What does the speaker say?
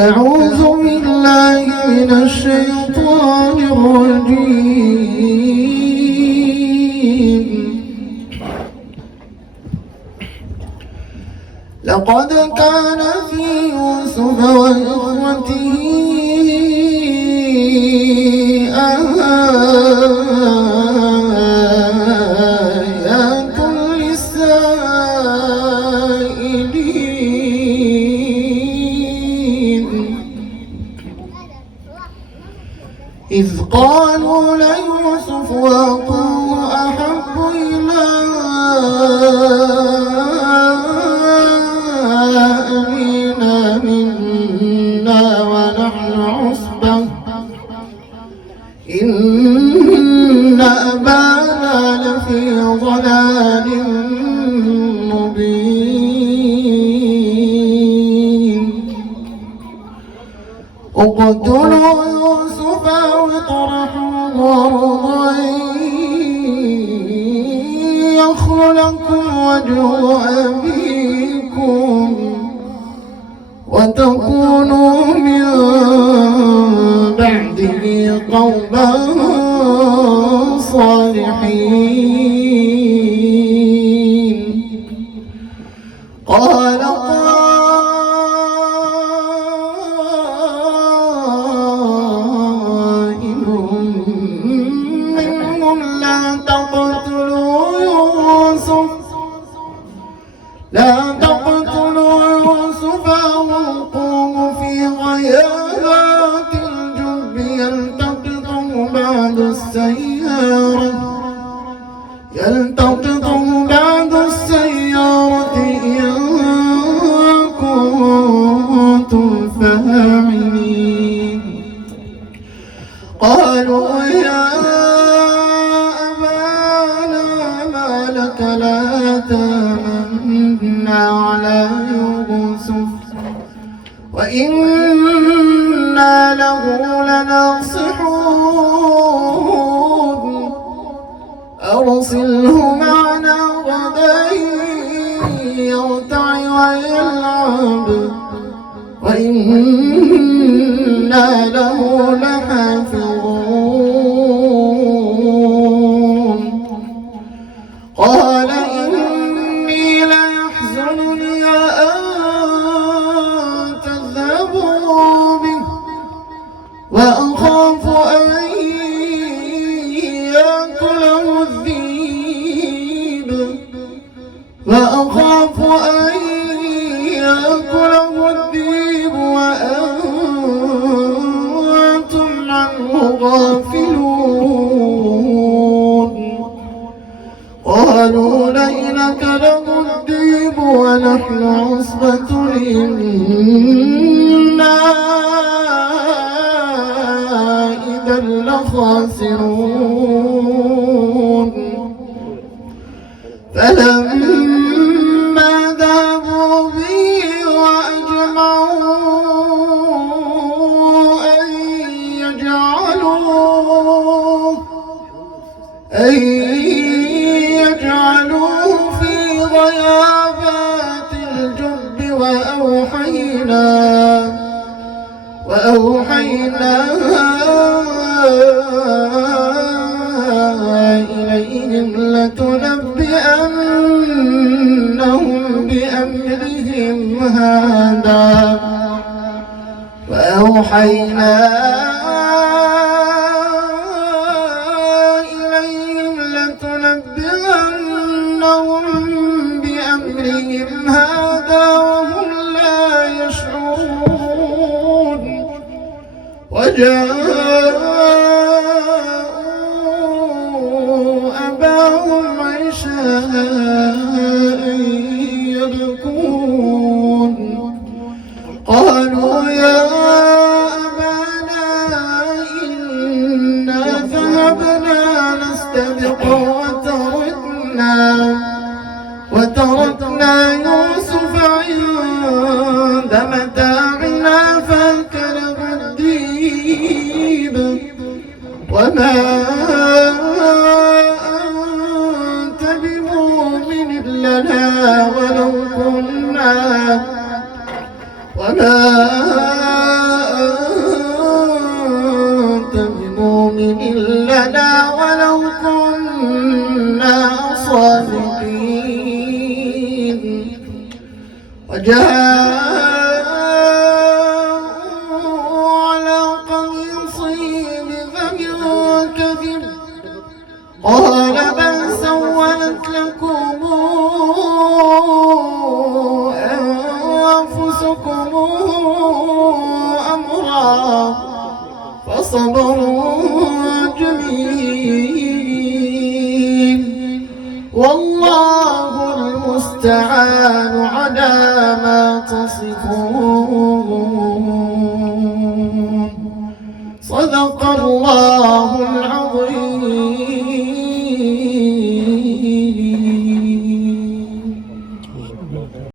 أعوذ بالله من الشيطان الرجيم. لقد كان في يوسف وإخوته آيات للسائلين إذ قالوا ليوسف وأخوه أحب إلى أبينا منا ونحن عصبة إن أبانا لفي ضلال مبين. اقتلوا يوسف أو اطرحوه أرضا يخل لكم وجه أبيكم وتكونوا من بعده قوما صالحين. قال قائل منهم لا تقتلوا يوسف وألقوه في غيابات الجب يلتقطه بعض السيارة إن كنتم فاعلين. قالوا يا أبانا ما لك لا تأمنا على يوسف وإنا له لناصحون أرسله معنا غدا يرتع ويلعب وإنا له لحافظون. قال إني ليحزنني أن تذهبوا به وأخاف أن يأكله الذئب وأنتم عنه غافلون. قالوا لئن أكله الذئب ونحن عصبة إنا إذا لخاسرون. فلما ذهبوا به وأجمعوا أن يجعلوه في غيابات الجب وأوحينا إليهم لتنبئنهم بأمرهم هذا وهم لا يشعرون. وجاءوا أباهم عشاء يبكون. قالوا يا أبانا إنا ذهبنا نستبق وتركنا يوسف عند متاعنا فأكله الذئب وما أنت بمؤمن لنا ولو كنا وما فجاءوا على قميصه بدم كذب قال بل سولت لكم أنفسكم أمرا فصبر جميل والله المستعان على ما تصفون. صدق الله